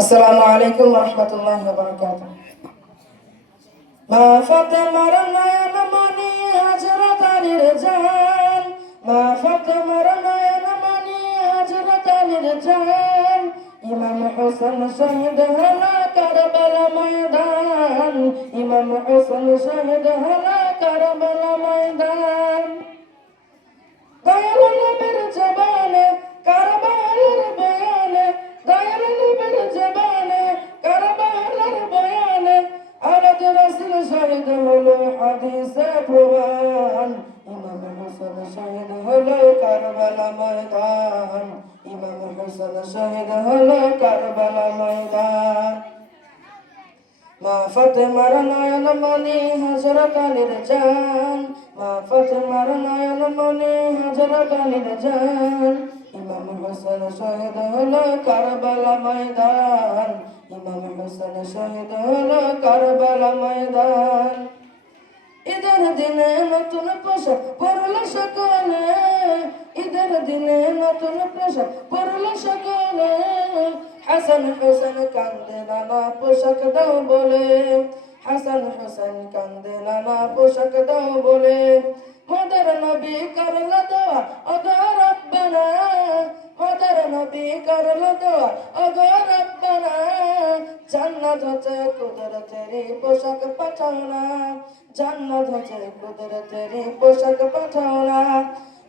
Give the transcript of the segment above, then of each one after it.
আসসালামু আলাইকুম ওয়া রাহমাতুল্লাহি ওয়া বারাকাতুহু। মা ফাতেমার নয়ন মনি হযরত আলীর জান, মা ফাতেমার নয়ন মনি হযরত আলীর জান। ইমাম হোসেন শহীদ হলো কারবালা ময়দান, ইমাম হোসেন শহীদ হলো কারবালা ময়দান। দয়াল নবীর জবানে কারবালার বয়ানে, দয়াল নবীর জবানে কারবালার বয়ানে, আরদ রাসূল শহীদ হলো হাদিসে প্রমাণ। ইমাম হোসেন শহীদ হলো কারবালা ময়দান, ইমাম হোসেন শহীদ হলো কারবালা ময়দান। মা ফাতেমার নয়ন মনি হযরত আলীর জান, মা ফাতেমার নয়ন মনি হযরত আলীর জান। ইমাম হোসেন শহীদ হলো কারবালা ময়দান, ইমাম হোসেন শহীদ হলো কারবালা ময়দান। ঈদের দিনে নতুন পোশাক পরলো সকলে, ঈদের দিনে নতুন পোশাক পরলো সকলে। হাসান হোসেন কান্দে নানা পোশাক দাও বলে, হাসান হোসেন কান্দে নানা পোশাক দাও বলে। মদর নবী করলো দোয়া ওগো রব্বানা, মদর নবী করলো দোয়া ওগো রব্বানা। জান্নাত হতে কুদরতেরি পোশাক পাঠাও না, জান্নাত হতে কুদরতেরি পোশাক পাঠাও না।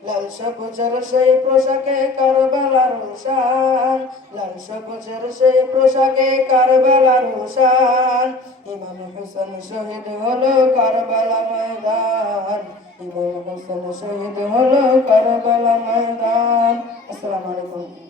লাল সবুজের সেই পোশাকে কারবালার শান, লাল সবুজের সেই পোশাকে কারবালার শান। ইমাম হোসেন শহীদ হলো কারবালা ময়দান, ইমাম হোসেন শহীদ হলো কারবালা ময়দান। আসসালামু আলাইকুম।